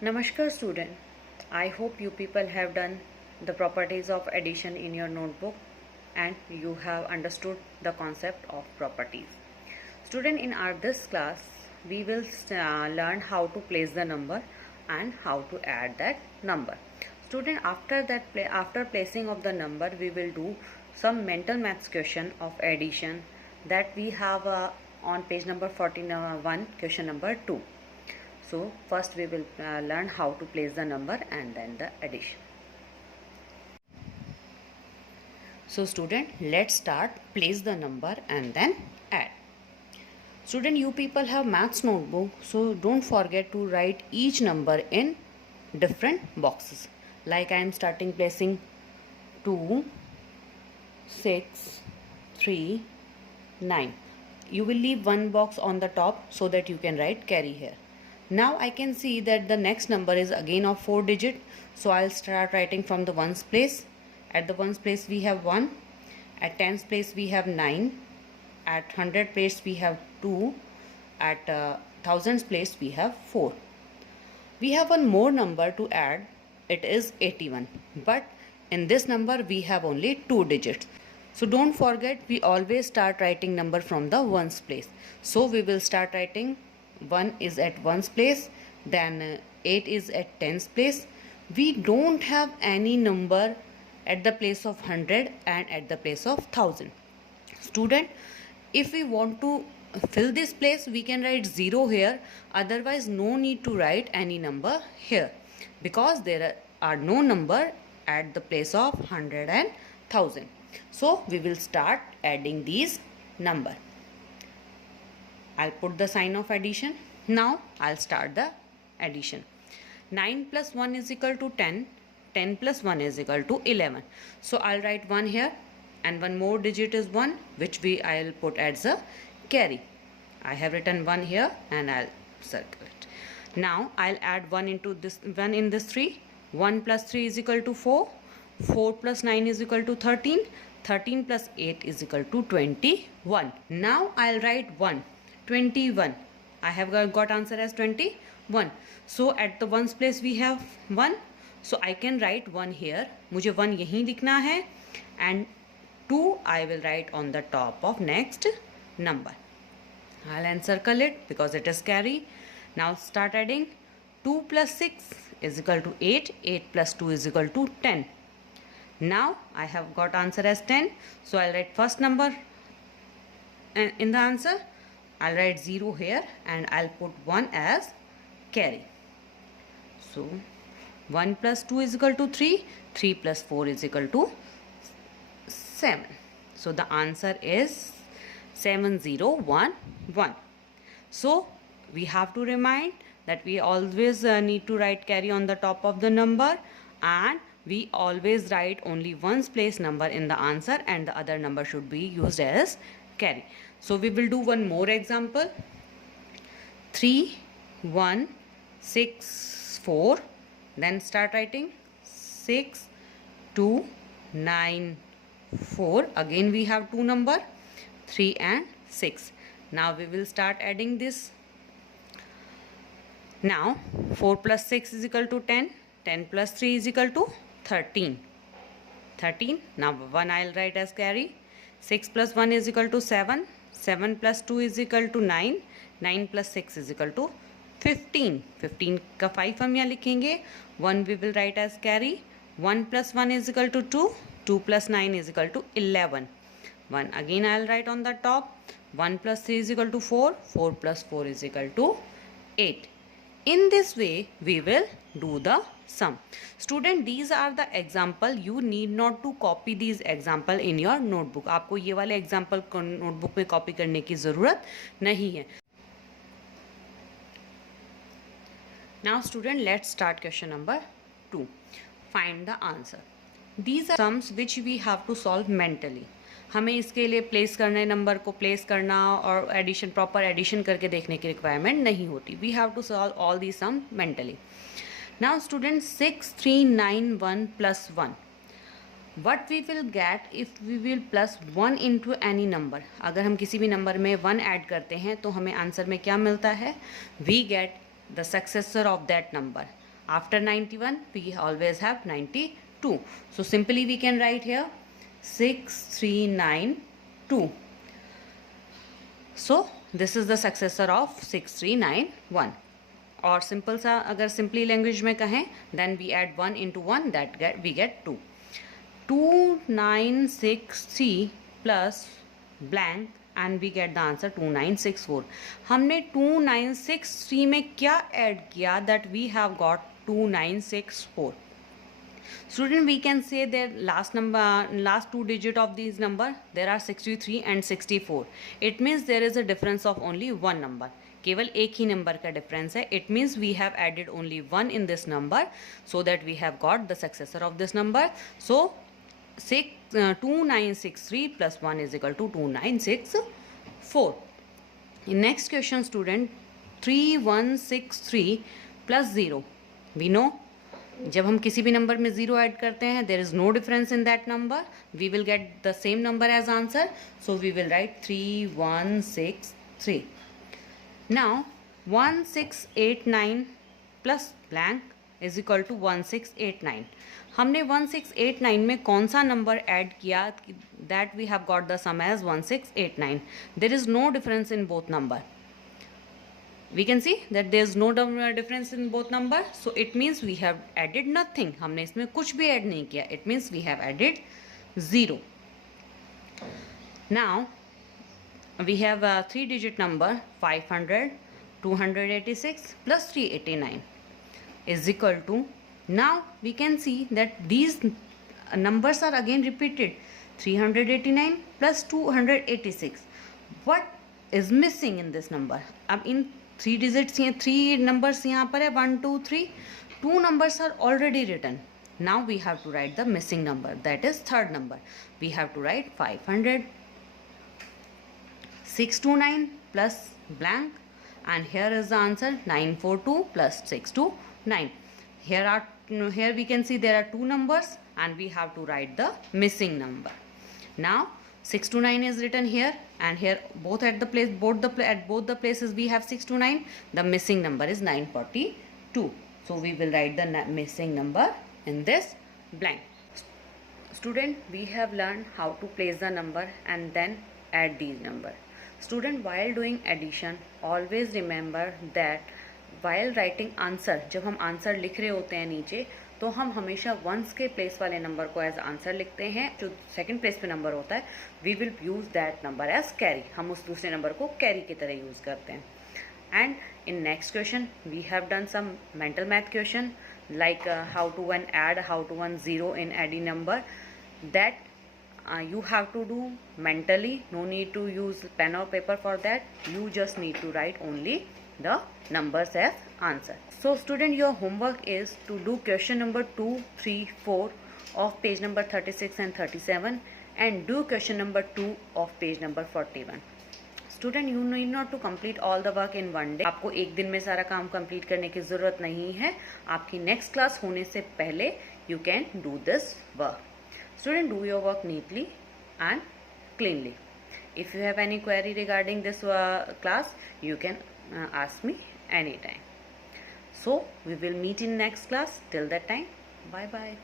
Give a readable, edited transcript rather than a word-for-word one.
Namaskar student. I hope you people have done the properties of addition in your notebook and you have understood the concept of properties. Student, in our this class we will learn how to place the number and how to add that number. Student, after placing of the number we will do some mental maths question of addition that we have on page number 41, question number 2. So first we will learn how to place the number and then the addition. So student, let's start place the number and then add. Student, you people have maths notebook, so don't forget to write each number in different boxes. Like I am starting placing 2, 6, 3, 9. You will leave one box on the top so that you can write carry here. Now I can see that the next number is again of 4 digit, so I'll start writing from the ones place. At the ones place we have 1, at tens place we have 9, at 100 place we have 2, at thousands place we have 4. We have one more number to add, it is 81, but in this number we have only 2 digits. So don't forget, we always start writing number from the ones place. So we will start writing 1 is at ones place, then 8 is at tens place. We don't have any number at the place of 100 and at the place of 1000. Student, if we want to fill this place, we can write 0 here, otherwise no need to write any number here because there are no number at the place of 100 and 1000. So we will start adding these number. I'll put the sign of addition. Now I'll start the addition. 9 plus 1 is equal to 10. 10 plus 1 is equal to 11. So I'll write 1 here and one more digit is 1, which I'll put as a carry. I have written 1 here and I'll circle it. Now I'll add 1 into this 1 in this 3. 1 plus 3 is equal to 4. 4 plus 9 is equal to 13. 13 plus 8 is equal to 21. Now I'll write 1. 21. I have got answer as 21. So at the ones place we have 1. So I can write 1 here. मुझे 1 यहीं लिखना है and 2 I will write on the top of next number. I'll encircle it because it is carry. Now start adding. 2 plus 6 is equal to 8. 8 plus 2 is equal to 10. Now I have got answer as 10. So I'll write first number in the answer. I'll write 0 here and I'll put 1 as carry. So 1 plus 2 is equal to 3. 3 plus 4 is equal to 7. So the answer is 7011. So we have to remind that we always need to write carry on the top of the number, and we always write only ones place number in the answer and the other number should be used as carry. So we will do one more example. 3, 1, 6, 4. Then start writing 6, 2, 9, 4. Again we have two number 3 and 6. Now we will start adding this. Now 4 plus 6 is equal to 10. 10 plus 3 is equal to 13. 13. Now 1 I will write as carry. 6 plus 1 is equal to 7. 7 plus 2 is equal to 9. 9 plus 6 is equal to 15. 15 का 5 हम यहाँ लिखेंगे. 1 we will write as carry. 1 plus 1 is equal to 2. 2 plus 9 is equal to 11. 1 again I will write on the top. 1 plus 3 is equal to 4. 4 plus 4 is equal to 8. In this way we will do the sum. Student, these are the example. You need not to copy these example in your notebook. आपको ये वाले example notebook में copy करने की ज़रूरत नहीं है. Now student, let's start question number 2. Find the answer. These are sums which we have to solve mentally. हमें इसके लिए प्लेस करने नंबर को प्लेस करना और एडिशन प्रॉपर एडिशन करके देखने की रिक्वायरमेंट नहीं होती. We have to solve all the sum mentally. Now student 6, 3, 9, 1 plus 1. What we will get if we will plus 1 into any number. अगर हम किसी भी नंबर में 1 ऐड करते हैं तो हमें आंसर में क्या मिलता है? We get the successor of that number. After 91, we always have 92. So simply we can write here 6392. So this is the successor of 6391. और सिंपल सा अगर सिंपली लैंग्वेज में कहें, then we add 1 into 1, we get 2. 2963 plus blank and we get the answer 2964. हमने 2963 में क्या add किया that we have got 2964. Student, we can say that last two digit of these number, there are 63 and 64. It means there is a difference of only one number. केवल एक ही number का difference है. It means we have added only 1 in this number so that we have got the successor of this number. So 2963 plus 1 is equal to 2964. In next question, student, 3163 plus 0. We know जब हम किसी भी number में 0 add करते हैं, there is no difference in that number. We will get the same number as answer. So we will write 3163. Now 1689 plus blank is equal to 1689. हमने 1689 में कौन सा नंबर ऐड किया that we have got the sum as 1689. There is no difference in both number. We can see that there is no difference in both number. So it means we have added nothing. हमने इसमें कुछ भी add नहीं किया. It means we have added 0. Now we have a 3-digit number 500 286 plus 389 is equal to, now we can see that these numbers are again repeated, 389 plus 286. What is missing in this number? अब इन 3 digits हैं, 3 numbers यहाँ पर है 1 2 3, 2 numbers are already written. Now we have to write the missing number, that is third number. We have to write 500 629 plus blank, and here is the answer 942 plus 629. Here we can see there are 2 numbers and we have to write the missing number. Now 629 is written here, and here at both the places we have 629. The missing number is 942. So we will write the missing number in this blank. Student, we have learned how to place the number and then add these number. Student, while doing addition, always remember that while writing answer, जब हम answer लिख रहे होते हैं नीचे, तो हम हमेशा वंस के प्लेस वाले नंबर को एज आंसर लिखते हैं. जो सेकंड प्लेस पे नंबर होता है, we will use that number as carry. हम उस दूसरे नंबर को कैरी की तरह यूज़ करते हैं. And in next question we have done some mental math question like how to add 0 in any number. That you have to do mentally. No need to use pen or paper for that. You just need to write only the numbers as answer. So student, your homework is to do question number 2, 3, 4 of page number 36 and 37 and do question number 2 of page number 41. Student, you need not to complete all the work in one day. आपको एक दिन में सारा काम complete करने की ज़रूरत नहीं है. आपकी नेक्स्ट क्लास होने से पहले you can do this work. Student, do your work neatly and cleanly. If you have any query regarding this class, you can ask me any time. So we will meet in next class. Till that time, bye bye.